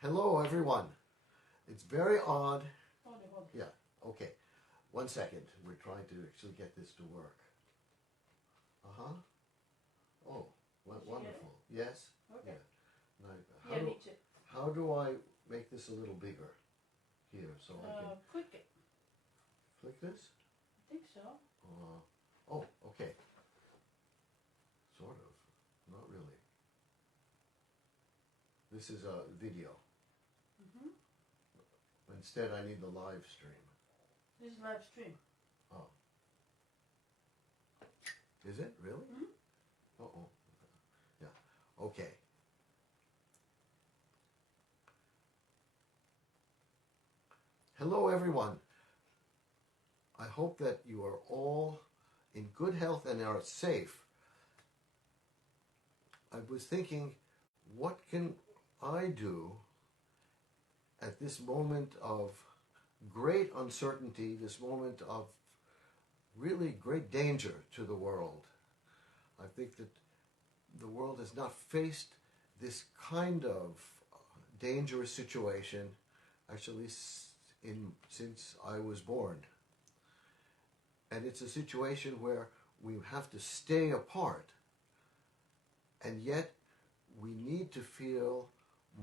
Hello, everyone. It's very odd. Hold it. Yeah, okay. 1 second. We're trying to actually get this to work. Uh-huh. Oh, wonderful. Yes? Okay. Yeah. Now, how do I make this a little bigger here so I can... Click it. Click this? I think so. Oh, okay. Sort of. Not really. This is a video. Mm-hmm. Instead, I need the live stream. This is live stream. Oh. Is it? Really? Mm-hmm. Uh-oh. Yeah. Okay. Hello, everyone. I hope that you are all in good health and are safe. I was thinking, what can I do at this moment of great uncertainty, this moment of really great danger to the world? I think that the world has not faced this kind of dangerous situation actually since I was born. And it's a situation where we have to stay apart, and yet we need to feel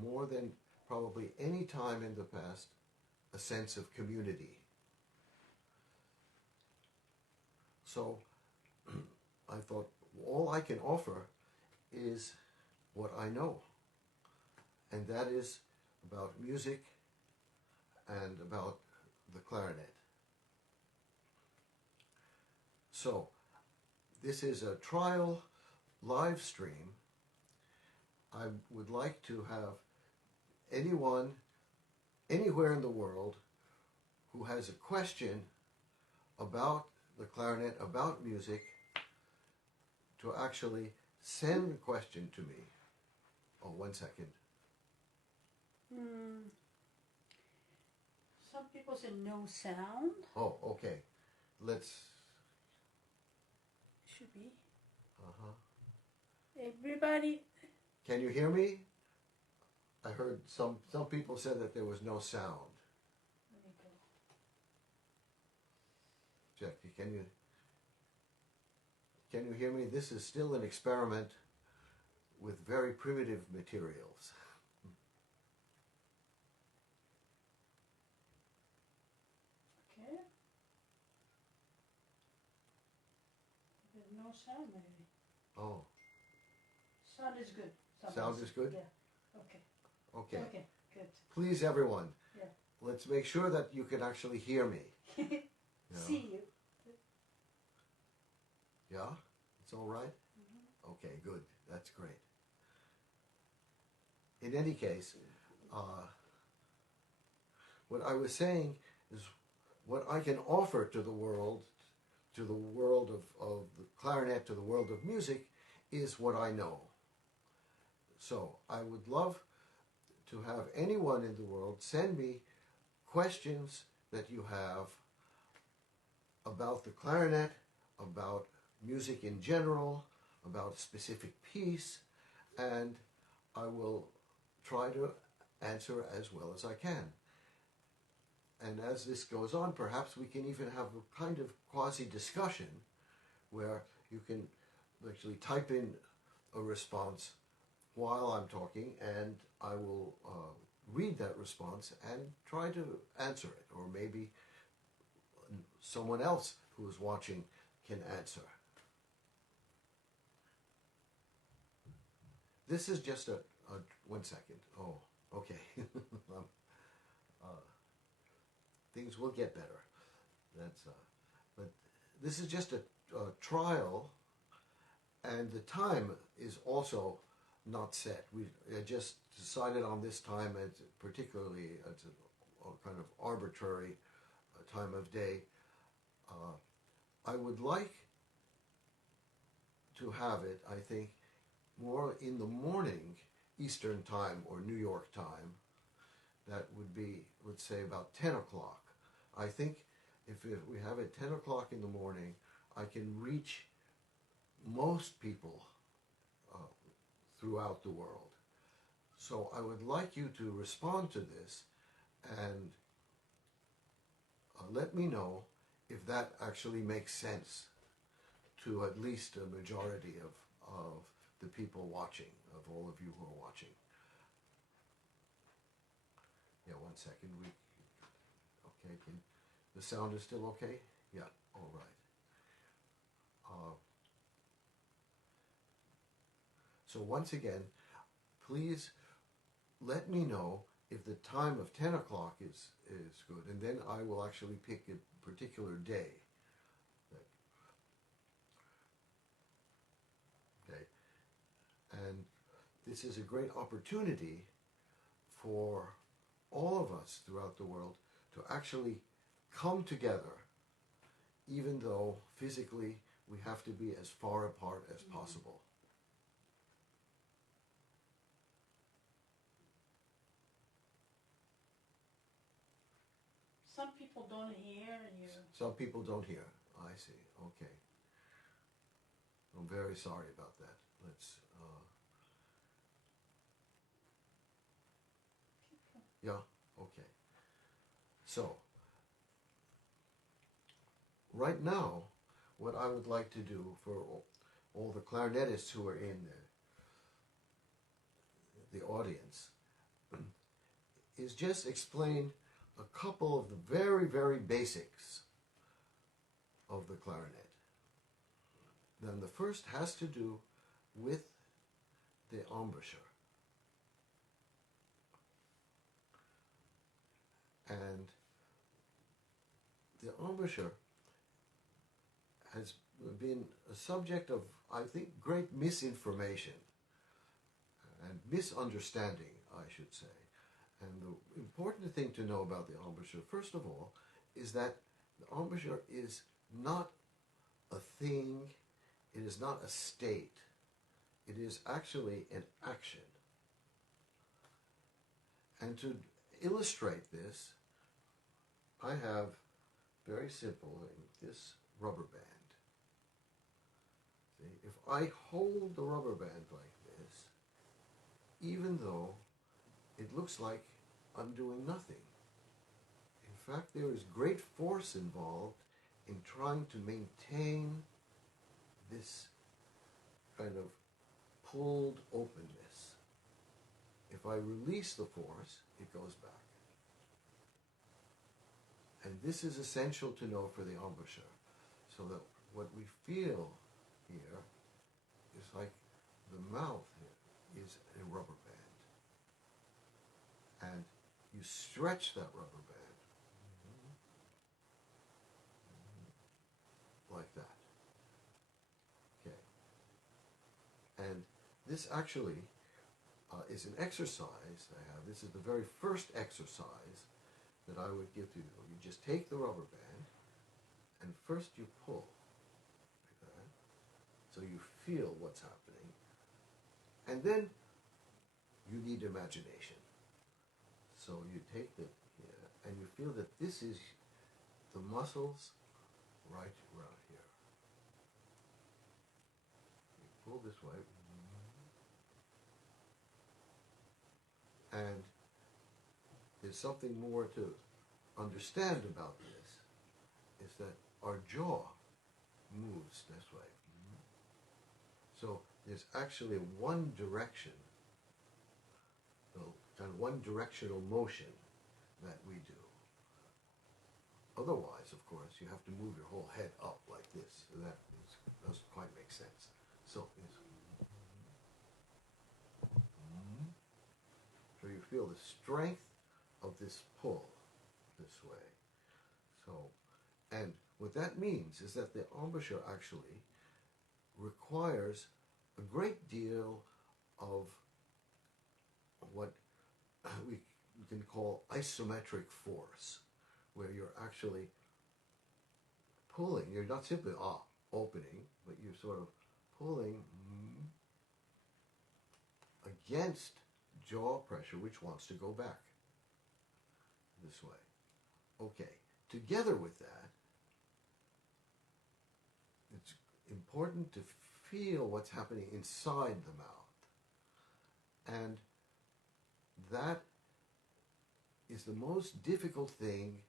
more than probably any time in the past a sense of community. So I thought all I can offer is what I know, and that is about music and about the clarinet. So this is a trial live stream. I would like to have anyone, anywhere in the world, who has a question about the clarinet, about music, to actually send a question to me. Oh, 1 second. Some people say no sound. Oh, okay. Let's... Should be. Uh-huh. Everybody. Can you hear me? I heard some people said that there was no sound. Let me go. Jackie, can you hear me? This is still an experiment with very primitive materials. Okay. There's no sound maybe. Oh. Sound is good. Sound is good? Yeah. Okay. Okay. Okay, good. Please, everyone, Yeah. let's make sure that you can actually hear me. Yeah? See you. Yeah? It's all right? Mm-hmm. Okay, good. That's great. In any case, what I was saying is what I can offer to the world of the clarinet, to the world of music, is what I know. So I would love to have anyone in the world send me questions that you have about the clarinet, about music in general, about a specific piece, and I will try to answer as well as I can. And as this goes on, perhaps we can even have a kind of quasi-discussion where you can actually type in a response while I'm talking, and I will read that response and try to answer it, or maybe someone else who is watching can answer. This is just a 1 second. Oh, okay. Things will get better. But this is just a trial, and the time is also not set. We just decided on this time, as particularly as a kind of arbitrary time of day. I would like to have it, I think, more in the morning, Eastern time or New York time. That would be, let's say, about 10 o'clock. I think if we have it 10 o'clock in the morning, I can reach most people throughout the world. So I would like you to respond to this and let me know if that actually makes sense to at least a majority of the people watching, of all of you who are watching. Yeah, 1 second. Okay, the sound is still okay? Yeah, all right. So once again, please let me know if the time of 10 o'clock is good, and then I will actually pick a particular day. Okay, and this is a great opportunity for all of us throughout the world to actually come together, even though physically we have to be as far apart as possible. Some people don't hear and you. Some people don't hear. I see. Okay. I'm very sorry about that. Let's. Yeah. Okay. So right now, what I would like to do for all the clarinetists who are in the audience is just explain a couple of the very, very basics of the clarinet. Then the first has to do with the embouchure. And the embouchure has been a subject of, I think, great misinformation and misunderstanding, I should say. And the important thing to know about the embouchure, first of all, is that the embouchure is not a thing, it is not a state, it is actually an action. And to illustrate this, I have very simple this rubber band. See, if I hold the rubber band like this, even though it looks like I'm doing nothing, in fact there is great force involved in trying to maintain this kind of pulled openness. If I release the force, it goes back. And this is essential to know for the embouchure, so that what we feel here is like the mouth here is a rubber band. And you stretch that rubber band like that. Okay. And this actually is an exercise I have. This is the very first exercise that I would give to you. You just take the rubber band and first you pull like that, so you feel what's happening, and then you need imagination. So you take the here and you feel that this is the muscles right around here. You pull this way, and there's something more to understand about this, is that our jaw moves this way. So there's actually one direction, kind of one directional motion that we do. Otherwise, of course, you have to move your whole head up like this. So that doesn't quite make sense. So so you feel the strength of this pull this way. So, and what that means is that the embouchure actually requires a great deal of what we can call isometric force, where you're actually pulling. You're not simply opening, but you're sort of pulling against jaw pressure, which wants to go back this way. Okay, together with that, it's important to feel what's happening inside the mouth. And that is the most difficult thing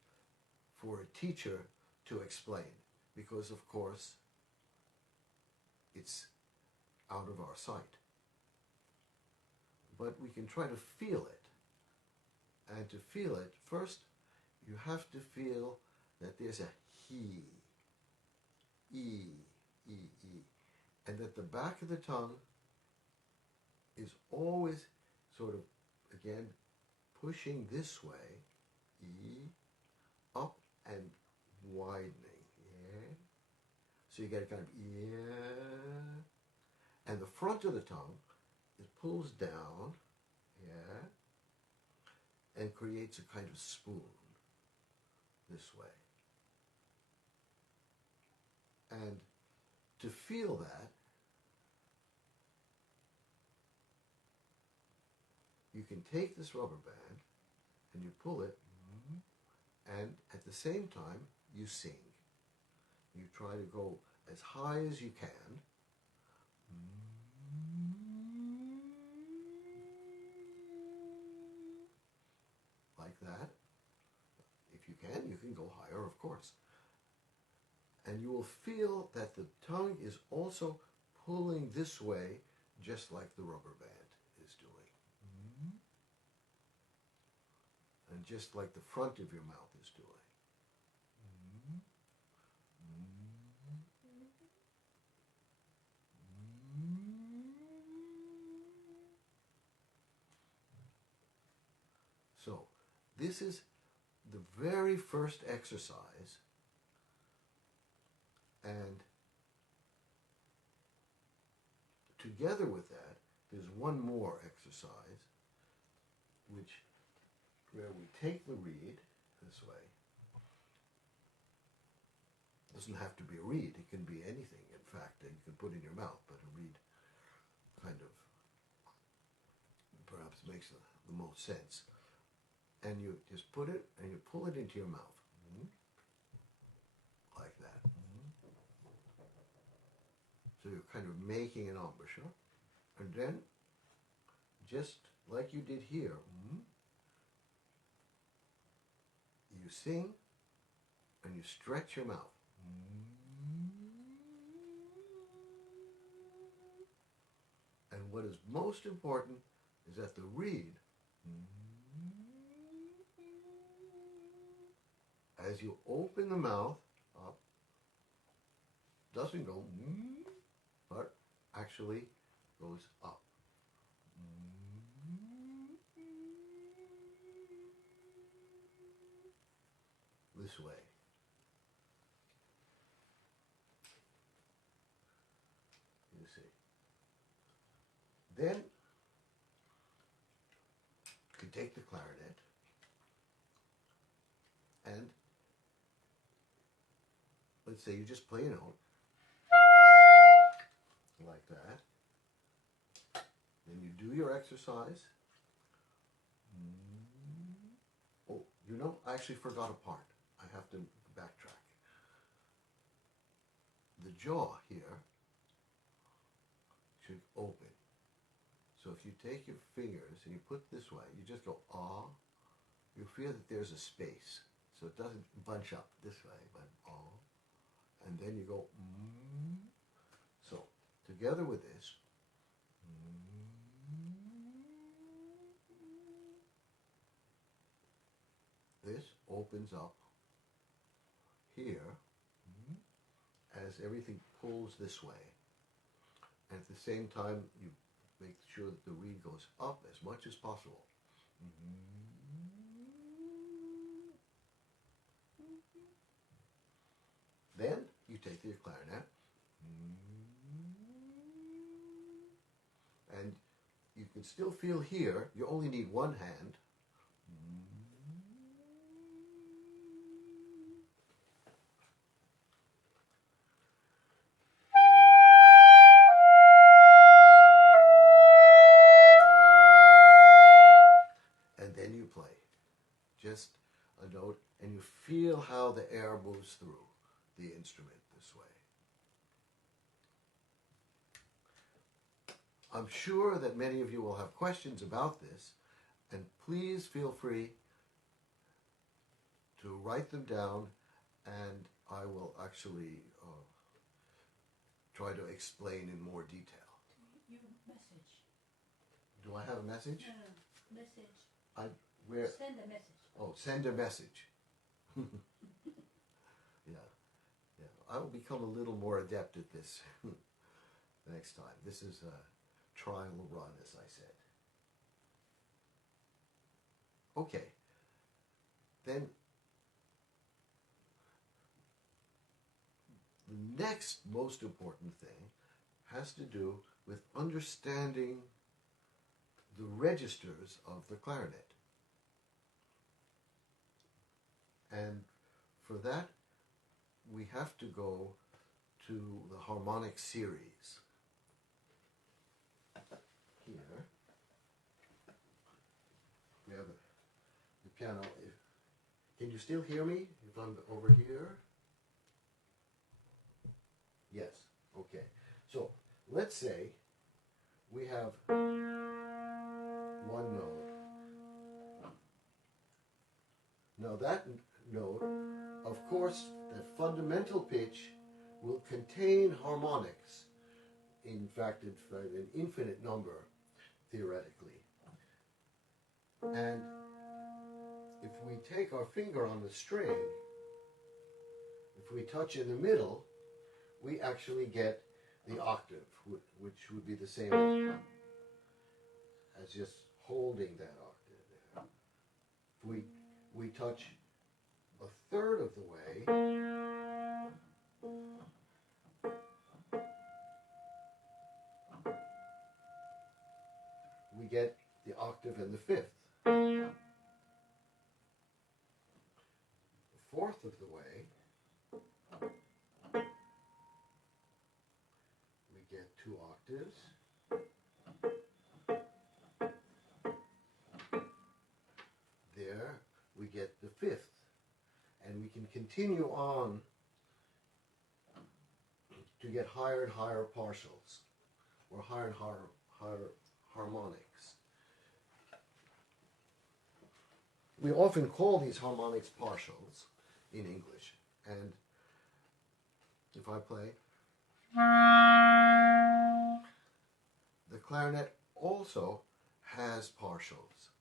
for a teacher to explain, because of course it's out of our sight. But we can try to feel it. And to feel it, first you have to feel that there's a he, e, e, e, and that the back of the tongue is always sort of, again, pushing this way, e, up and widening, yeah. So you get a kind of yeah, and the front of the tongue, it pulls down, yeah, and creates a kind of spoon this way. And to feel that, you can take this rubber band and you pull it, and at the same time you sing. You try to go as high as you can. Like that. If you can go higher, of course. And you will feel that the tongue is also pulling this way, just like the rubber band is doing. And just like the front of your mouth is doing. So, this is the very first exercise, and together with that, there's one more exercise, where we take the reed this way. It doesn't have to be a reed, it can be anything, in fact, that you can put in your mouth, but a reed kind of perhaps makes the most sense. And you just put it, and you pull it into your mouth. Like that. So you're kind of making an embouchure. And then, just like you did here, you sing, and you stretch your mouth. And what is most important is that the reed, as you open the mouth up, doesn't go, but actually goes up. This way. You see. Then you take the clarinet and let's say you just play a note like that. Then you do your exercise. Oh, you know, I actually forgot a part. I have to backtrack. The jaw here should open. So if you take your fingers and you put this way, you just go ah, you feel that there's a space. So it doesn't bunch up this way, but ah. And then you go So together with this, this opens up here as everything pulls this way. And at the same time, you make sure that the reed goes up as much as possible. Then you take your clarinet and you can still feel here, you only need one hand. And then you play just a note, and you feel how the air moves through the instrument this way. I'm sure that many of you will have questions about this, And please feel free to write them down, and I will actually try to explain in more detail. You message. Do I have a message? No, message. Where? Send a message. Oh, send a message. Yeah. I will become a little more adept at this next time. This is a trial run, as I said. Okay. Then the next most important thing has to do with understanding the registers of the clarinet. And for that, we have to go to the Harmonic Series. Here, we have the piano. Can you still hear me if I'm over here? Yes. Okay. So let's say we have one note. Now that note, of course, the fundamental pitch will contain harmonics. In fact, an infinite number, theoretically. And if we take our finger on the string, if we touch in the middle, we actually get the octave, which would be the same as just holding that octave there. If we touch a third of the way, we get the octave in the fifth. A fourth of the way, we get 2 octaves. There we get the fifth. And we can continue on to get higher and higher partials, or higher and higher harmonics. We often call these harmonics partials in English, and if I play, the clarinet also has partials.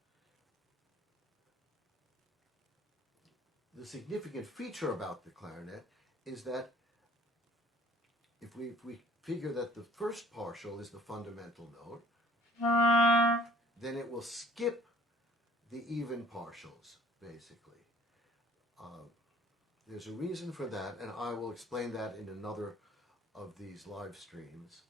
The significant feature about the clarinet is that if we figure that the first partial is the fundamental note, then it will skip the even partials, basically. There's a reason for that, and I will explain that in another of these live streams.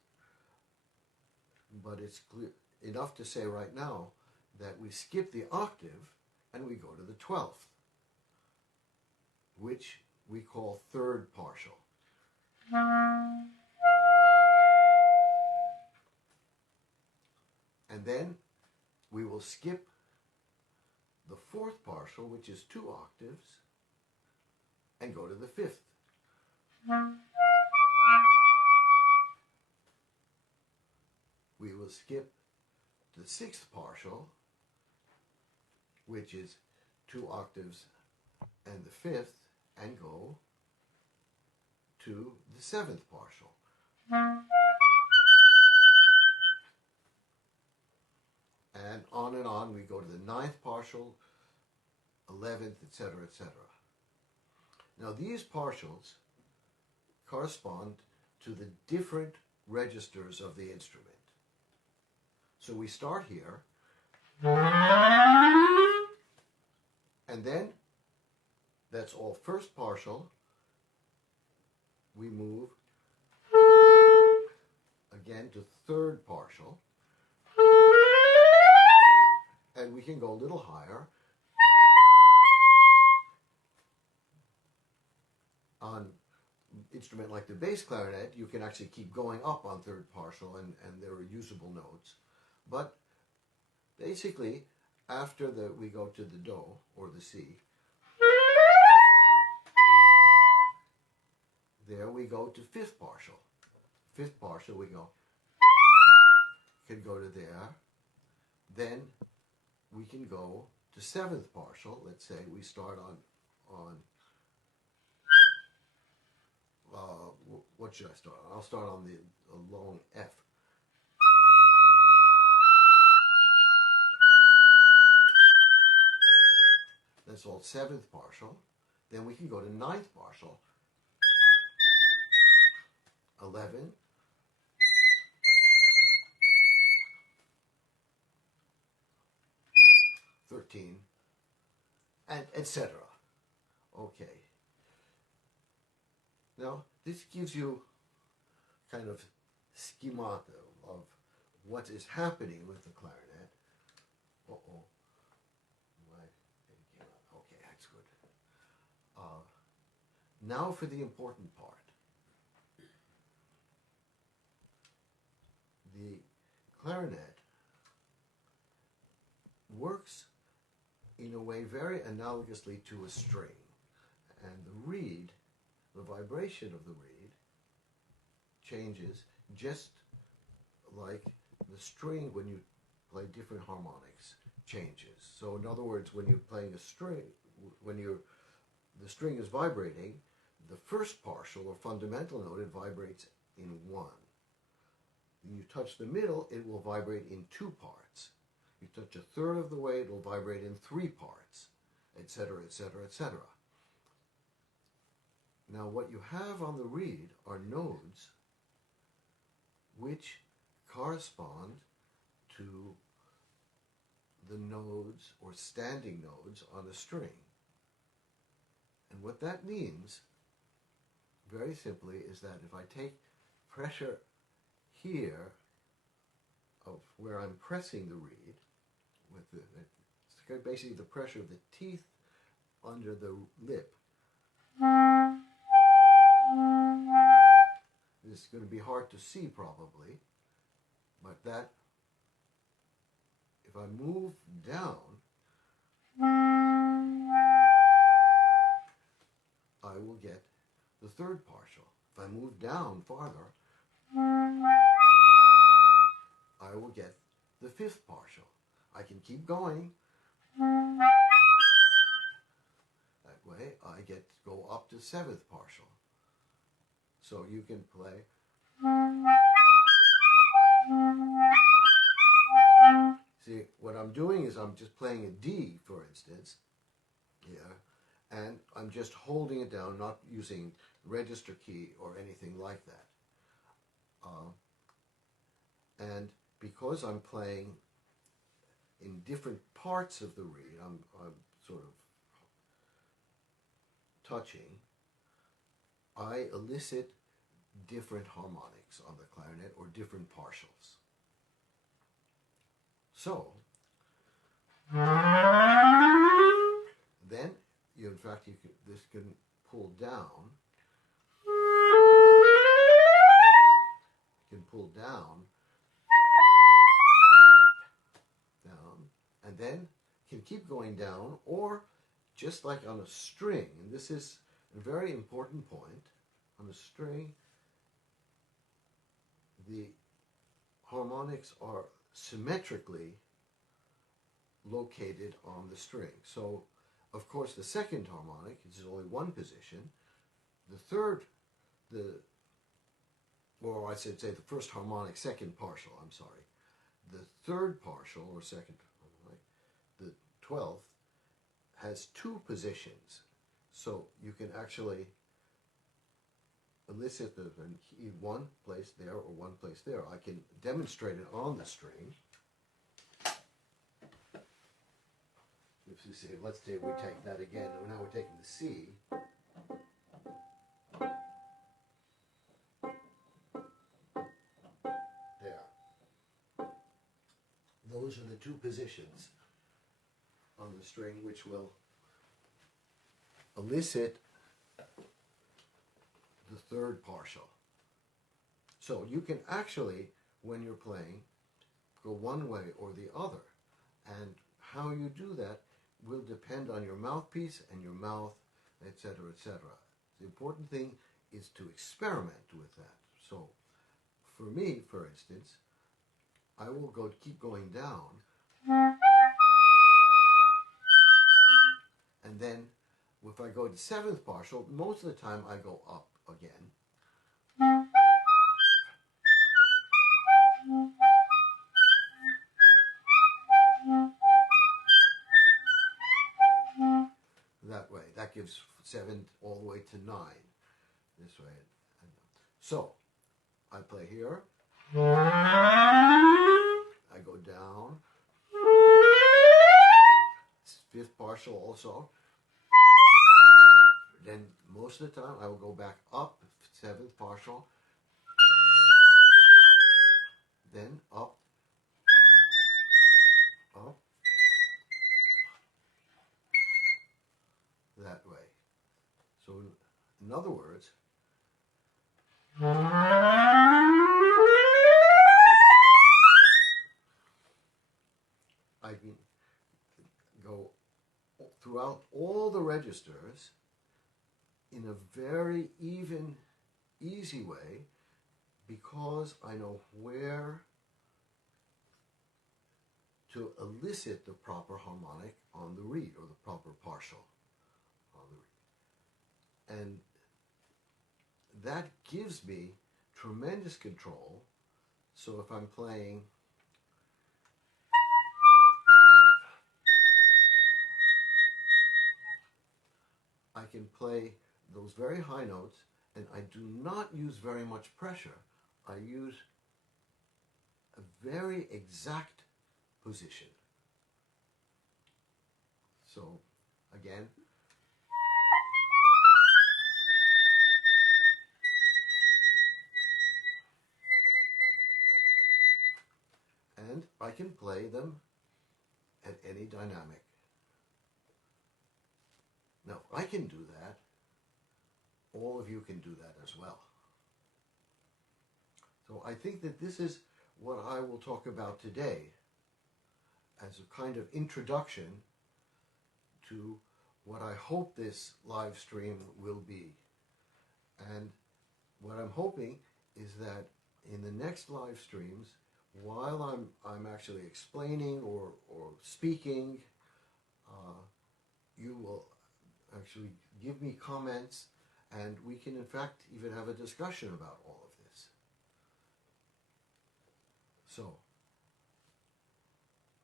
But it's clear enough to say right now that we skip the octave and we go to the 12th, which we call third partial. And then we will skip the fourth partial, which is 2 octaves, and go to the fifth. We will skip the sixth partial, which is 2 octaves and the fifth, and go to the seventh partial. And on we go to the ninth partial, 11th, etc., etc. Now these partials correspond to the different registers of the instrument. So we start here, and then that's all first partial. We move again to third partial, and we can go a little higher. On instrument like the bass clarinet, you can actually keep going up on third partial, and there are usable notes. But basically, after we go to the Do or the C, there we go to fifth partial. Fifth partial we go, can go to there. Then we can go to seventh partial. Let's say we start on what should I start on? I'll start on the long F. That's all seventh partial. Then we can go to ninth partial. 11. 13. And etc. Okay. Now, this gives you kind of schema of what is happening with the clarinet. Uh-oh. Okay, that's good. Now for the important part. The clarinet works in a way very analogously to a string. And the reed, the vibration of the reed, changes just like the string when you play different harmonics changes. So in other words, when you're playing a string, when the string is vibrating, the first partial or fundamental note, it vibrates in 1. When you touch the middle, it will vibrate in 2 parts. You touch a third of the way, it will vibrate in 3 parts, etc., etc., etc. Now what you have on the reed are nodes which correspond to the nodes or standing nodes on a string. And what that means, very simply, is that if I take pressure here of where I'm pressing the reed, with it's basically the pressure of the teeth under the lip. This is going to be hard to see probably, but that, if I move down, I will get the third partial. If I move down farther, I will get the fifth partial. I can keep going. That way I get to go up to seventh partial. So you can play. See, what I'm doing is I'm just playing a D, for instance, here, and I'm just holding it down, not using register key or anything like that. And because I'm playing in different parts of the reed, I'm sort of touching, I elicit different harmonics on the clarinet or different partials. So, then, in fact, this can pull down. You can pull down, and then can keep going down, or just like on a string, and this is a very important point, on a string, the harmonics are symmetrically located on the string. So, of course, the second harmonic is only one position. The third, or I should say the first harmonic, second partial, I'm sorry. The third partial, or second harmonic, the 12th, has 2 positions. So you can actually elicit one place there or one place there. I can demonstrate it on the string. If you say, let's say we take that again, and now we're taking the C. There. Those are the 2 positions on the string which will elicit the third partial. So you can actually, when you're playing, go one way or the other. And how you do that will depend on your mouthpiece and your mouth, etc., etc. The important thing is to experiment with that. So, for me, for instance, I will keep going down, go to seventh partial, most of the time I go up again. That way. That gives 7 all the way to 9. This way. So, I play here. I go down. Fifth partial also. Then most of the time I will go back up, seventh partial. Then up. Up. That way. So in other words, I can go throughout all the registers in a very even, easy way, because I know where to elicit the proper harmonic on the reed, or the proper partial on the reed. And that gives me tremendous control. So if I'm playing I can play those very high notes, and I do not use very much pressure. I use a very exact position. So, again, and I can play them at any dynamic. Now, I can do that. All of you can do that as well. So I think that this is what I will talk about today as a kind of introduction to what I hope this live stream will be. And what I'm hoping is that in the next live streams, while I'm actually explaining or speaking, you will actually give me comments, and we can in fact even have a discussion about all of this. So,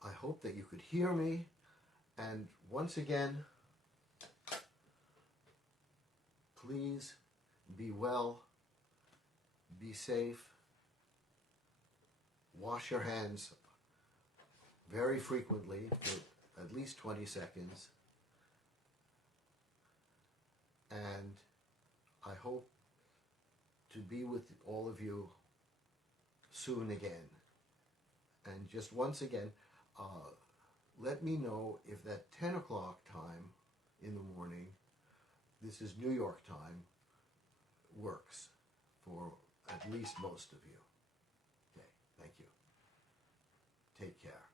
I hope that you could hear me, and once again, please be well, be safe, wash your hands very frequently for at least 20 seconds, and I hope to be with all of you soon again. And just once again, let me know if that 10 o'clock time in the morning, this is New York time, works for at least most of you. Okay, thank you. Take care.